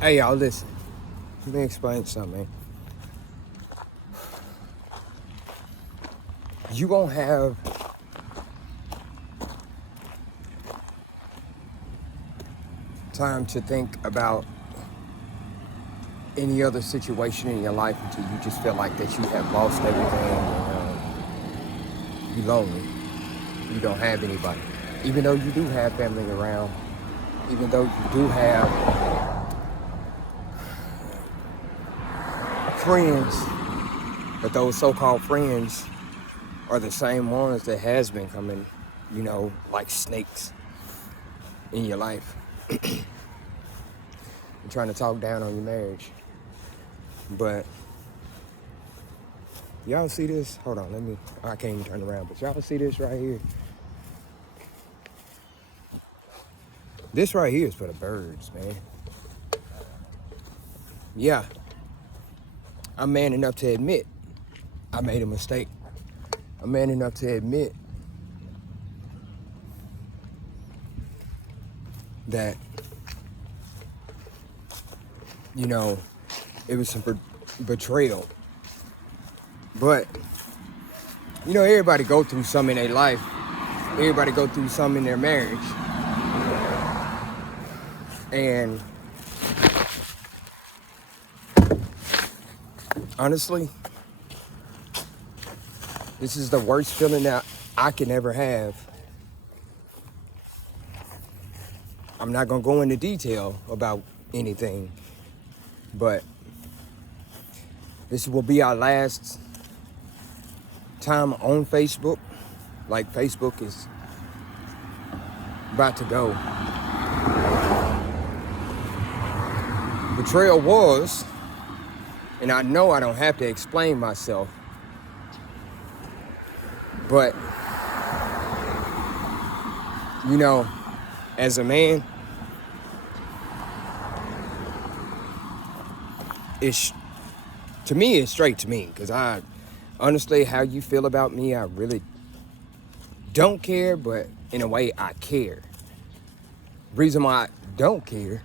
Hey, y'all, listen. Let me explain something, man. You gonna have time to think about any other situation in your life until you just feel like that you have lost everything and you're lonely. You don't have anybody. Even though you do have family around, even though you do have friends, but those so-called friends are the same ones that has been coming, like snakes in your life. I'm trying to talk down on your marriage. But y'all see this? Hold on, I can't even turn around, but y'all see this right here? This right here is for the birds, man. Yeah, I'm man enough to admit I made a mistake. I'm man enough to admit that, it was some betrayal. But, everybody go through some in their life. Everybody go through some in their marriage. And honestly, this is the worst feeling that I can ever have. I'm not gonna go into detail about anything, but this will be our last time on Facebook. Like, Facebook is about to go. Betrayal was, and I know I don't have to explain myself, but, as a man, to me, it's straight to me. Because honestly, how you feel about me, I really don't care, but in a way, I care. Reason why I don't care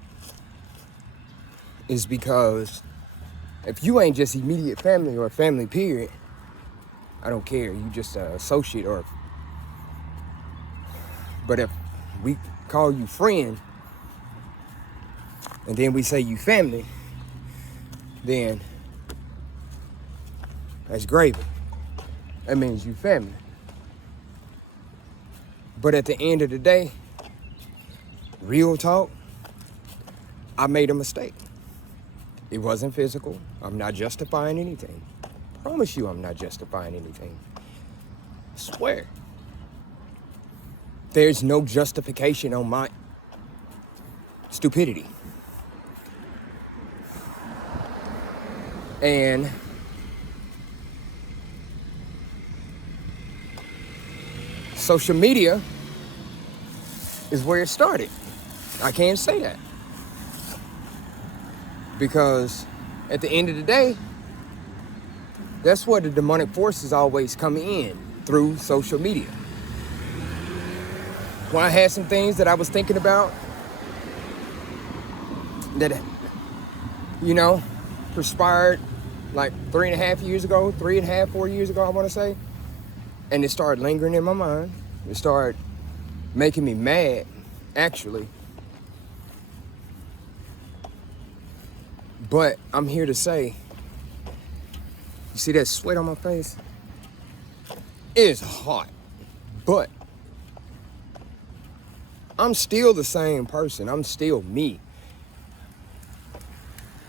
is because if you ain't just immediate family or family period, I don't care. You just an associate but if we call you friend and then we say you family, then that's gravy. That means you family. But at the end of the day, real talk, I made a mistake. It wasn't physical. I'm not justifying anything. Promise you I'm not justifying anything. I swear. There's no justification on my stupidity. And social media is where it started. I can't say that. Because at the end of the day, that's where the demonic forces always come in, through social media. When I had some things that I was thinking about that, perspired like 3.5 years ago, 3.5, 4 years ago, I want to say. And it started lingering in my mind. It started making me mad, actually. But I'm here to say, you see that sweat on my face? It is hot, but I'm still the same person. I'm still me.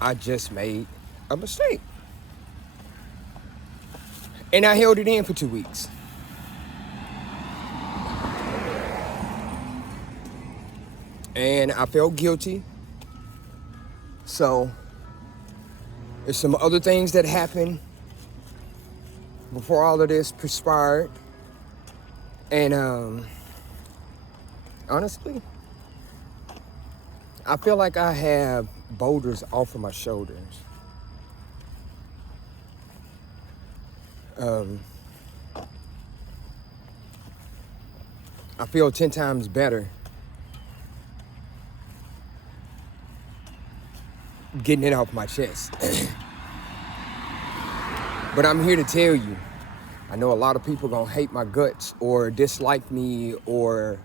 I just made a mistake. And I held it in for 2 weeks. And I felt guilty. So there's some other things that happened before all of this perspired. And honestly, I feel like I have boulders off of my shoulders. I feel 10 times better getting it off my chest. But I'm here to tell you, I know a lot of people gonna hate my guts or dislike me or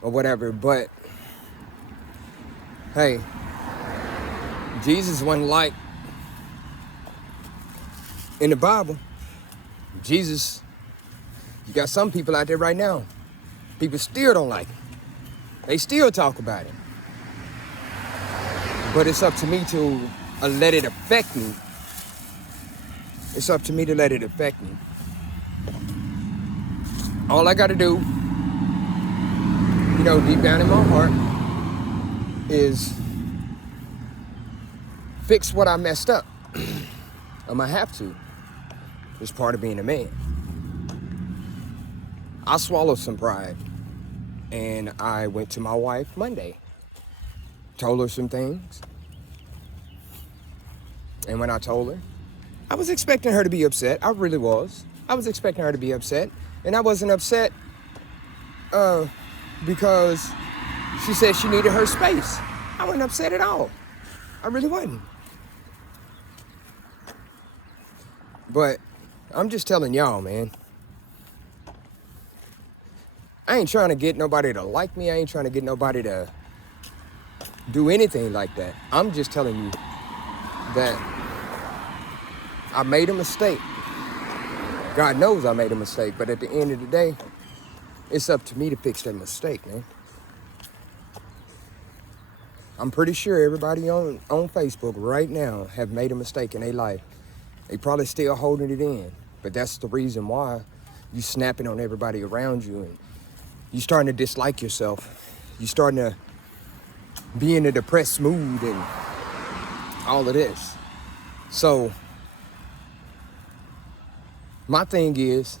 whatever, but hey, Jesus wasn't like in the Bible. Jesus, you got some people out there right now, people still don't like it. They still talk about it. But it's up to me to let it affect me. It's up to me to let it affect me. All I gotta do, deep down in my heart, is fix what I messed up. I'm gonna have to. It's part of being a man. I swallowed some pride, and I went to my wife Monday, told her some things, and when I told her, I was expecting her to be upset. I really was. I was expecting her to be upset, and I wasn't upset because she said she needed her space. I wasn't upset at all. I really wasn't. But I'm just telling y'all, man. I ain't trying to get nobody to like me. I ain't trying to get nobody to do anything like that. I'm just telling you that I made a mistake. God knows I made a mistake, but at the end of the day, it's up to me to fix that mistake, man. I'm pretty sure everybody on Facebook right now have made a mistake in their life. They probably still holding it in, but that's the reason why you snapping on everybody around you and you starting to dislike yourself. You starting to be in a depressed mood and all of this. So my thing is,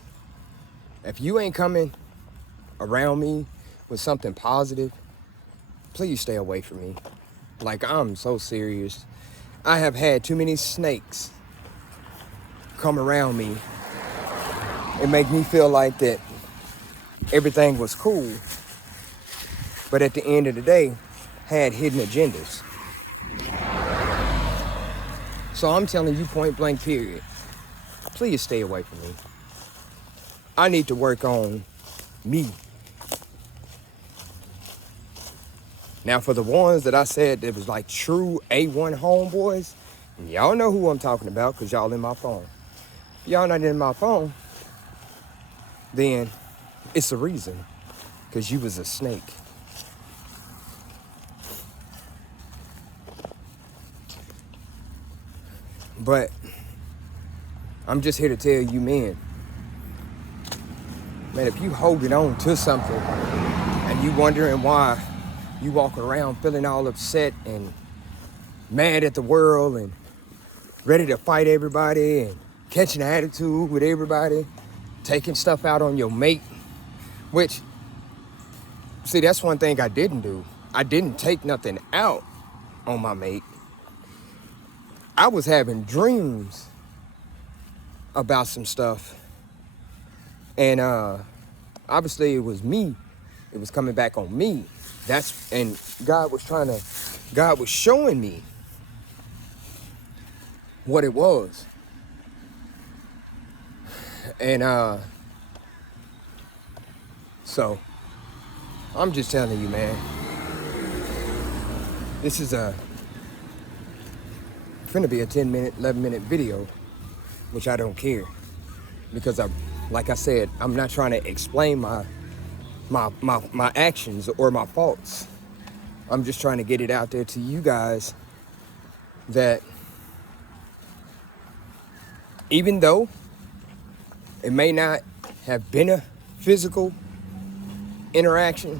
if you ain't coming around me with something positive, please stay away from me. Like, I'm so serious. I have had too many snakes come around me and make me feel like that everything was cool, but at the end of the day, had hidden agendas. So I'm telling you point blank period, please stay away from me. I need to work on me. Now, for the ones that I said that was like true A1 homeboys, y'all know who I'm talking about because y'all in my phone. If y'all not in my phone, then it's a reason, because you was a snake. But I'm just here to tell you, man, if you holding on to something and you wondering why you walk around feeling all upset and mad at the world and ready to fight everybody and catching an attitude with everybody, taking stuff out on your mate, which, see, that's one thing I didn't do. I didn't take nothing out on my mate. I was having dreams about some stuff. And obviously it was me. It was coming back on me. And God was showing me what it was. And so I'm just telling you, man, this is finna be a 10-minute, 11-minute video, which I don't care, because like I said, I'm not trying to explain my actions or my faults. I'm just trying to get it out there to you guys that even though it may not have been a physical interaction,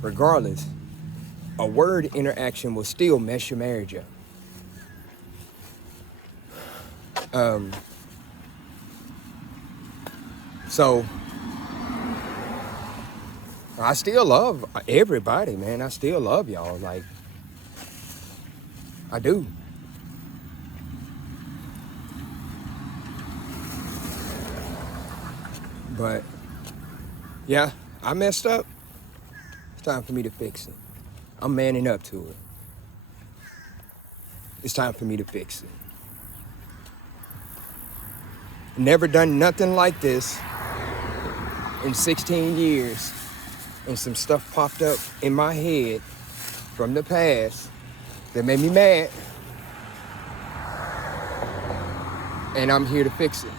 regardless, a word interaction will still mess your marriage up. So I still love everybody, man. I still love y'all. Like, I do. But yeah, I messed up. It's time for me to fix it. I'm manning up to it. It's time for me to fix it. Never done nothing like this in 16 years. And some stuff popped up in my head from the past that made me mad. And I'm here to fix it.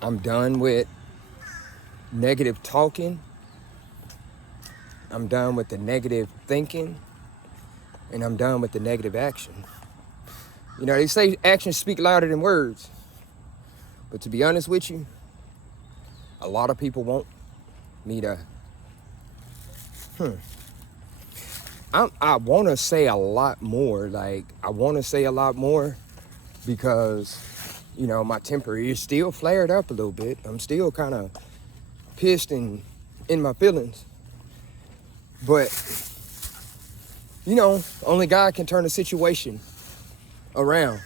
I'm done with negative talking. I'm done with the negative thinking. And I'm done with the negative action. You know, they say actions speak louder than words. But to be honest with you, a lot of people want me to, I want to say a lot more. Like, I want to say a lot more because, you know, my temper is still flared up a little bit. I'm still kind of pissed and in my feelings. But, you know, only God can turn a situation around.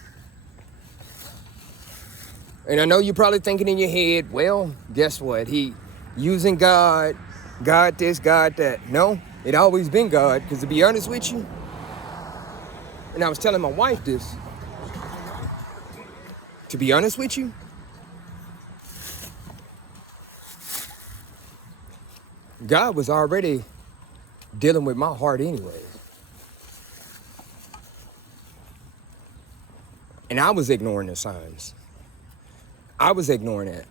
And I know you're probably thinking in your head, well, guess what? He using God, God this, God that. No, it always been God. Because to be honest with you, and I was telling my wife this, to be honest with you, God was already dealing with my heart anyway. And I was ignoring the signs. I was ignoring that.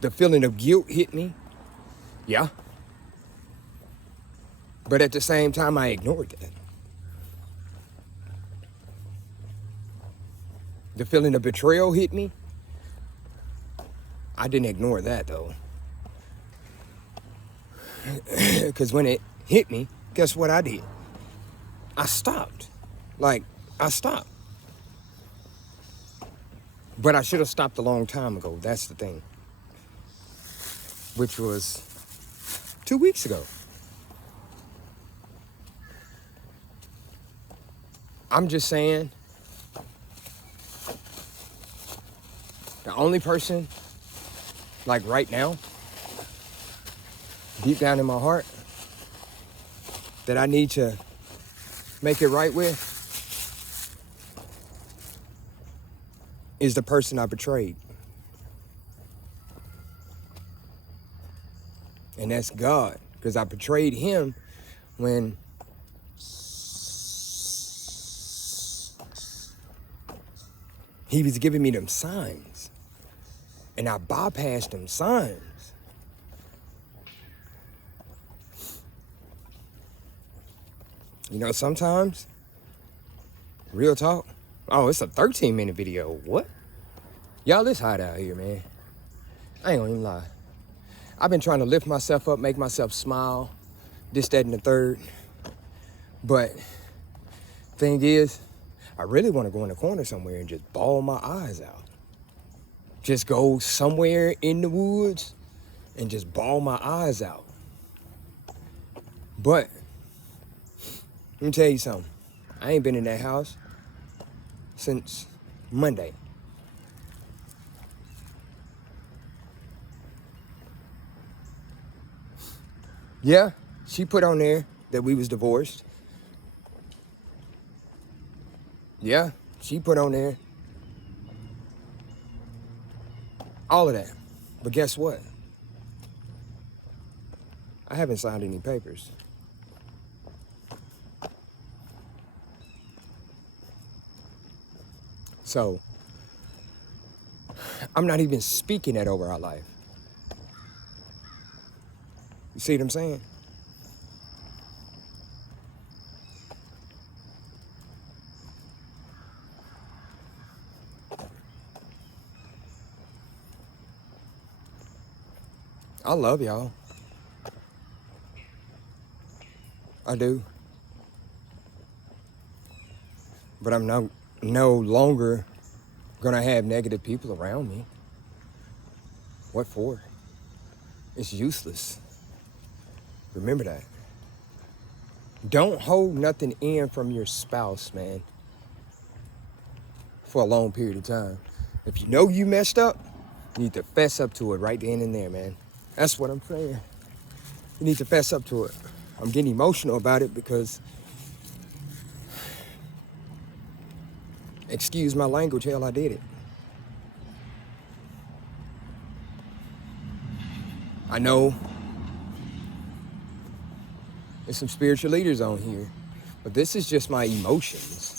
The feeling of guilt hit me. Yeah. But at the same time, I ignored that. The feeling of betrayal hit me. I didn't ignore that though. Because when it hit me, guess what I did? I stopped. I stopped. But I should have stopped a long time ago. That's the thing. Which was 2 weeks ago. I'm just saying, the only person, like right now, deep down in my heart, that I need to make it right with is the person I betrayed. And that's God, because I betrayed him when he was giving me them signs. And I bypassed them signs. You know, sometimes, real talk, oh, it's a 13-minute video. What? Y'all, it's hot out here, man. I ain't gonna even lie. I've been trying to lift myself up, make myself smile, this, that, and the third. But thing is, I really want to go in the corner somewhere and just bawl my eyes out. Just go somewhere in the woods and just bawl my eyes out. But let me tell you something. I ain't been in that house since Monday. Yeah, she put on there that we was divorced. Yeah, she put on there all of that. But guess what? I haven't signed any papers. So, I'm not even speaking that over our life. You see what I'm saying? I love y'all. I do. But I'm no longer gonna have negative people around me. What for? It's useless. Remember that. Don't hold nothing in from your spouse, man, for a long period of time. If you know you messed up, you need to fess up to it right then and there, man. That's what I'm saying. You need to fess up to it. I'm getting emotional about it because, excuse my language, hell, I did it. I know there's some spiritual leaders on here, but this is just my emotions.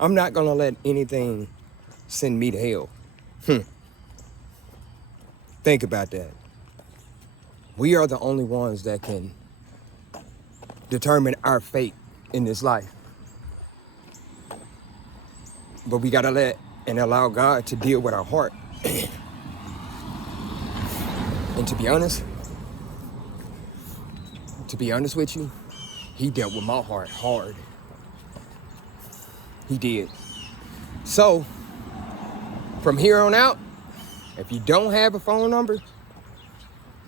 I'm not gonna let anything send me to hell. Think about that. We are the only ones that can determine our fate in this life. But we gotta let and allow God to deal with our heart. And to be honest with you, he dealt with my heart hard. He did. So, from here on out, if you don't have a phone number,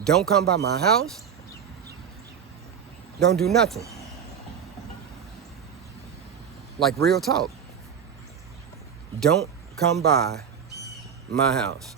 don't come by my house. Don't do nothing. Like real talk. Don't come by my house.